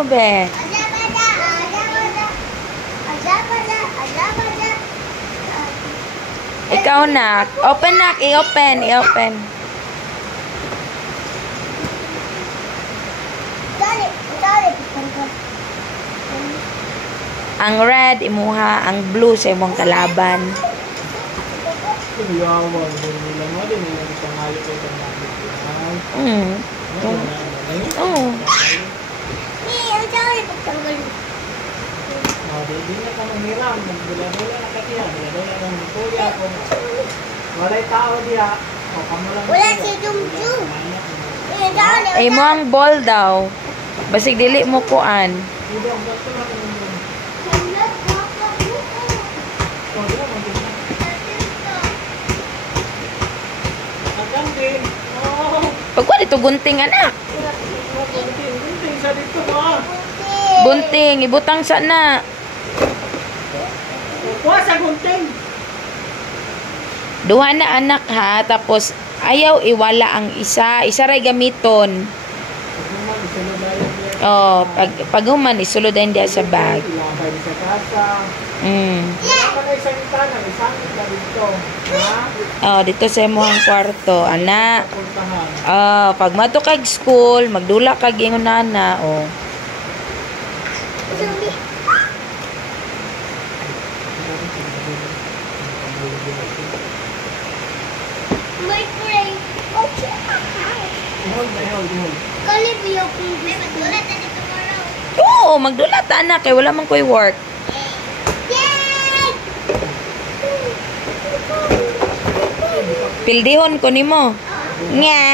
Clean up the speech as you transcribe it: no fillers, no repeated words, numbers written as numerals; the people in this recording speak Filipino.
ko, be. Ikaw, nak. Open, nak. I-open. I-open. Ang red, imuha. Ang blue, sa imong kalaban. Oh. Hindi na ka manghiram, magdula-dula na katiya, dula-dula ng kuya, kung wala'y tao diya, o kamulang wala si Jum-Jum. Ay mo ang ball daw. Basig dili mo kuan. hindi ang bato lang yung hanggang din, Pagkuha dito gunting, anak. gunting sa dito ba? Gunting, ibutang sa na. Kuha sa gunting. Duha na anak ha, tapos ayaw iwala ang isa. Isa ray gamiton. Oh, pag human isulod din dia sa bag. Ilabay sa kasa. Mm. Wala na isang itana, isang ita dito. Ha? Oh, dito sa imong kwarto, ana. Puntahan. Oh, pag mato kag school, magdula kag ingon nana, oh. My friend. Okay. Hold. Kali biyo kung magdulat na tomorrow. Oo, magdula ta anak kay wala man koy work. Yay! Pildihon ko nimo. Nga.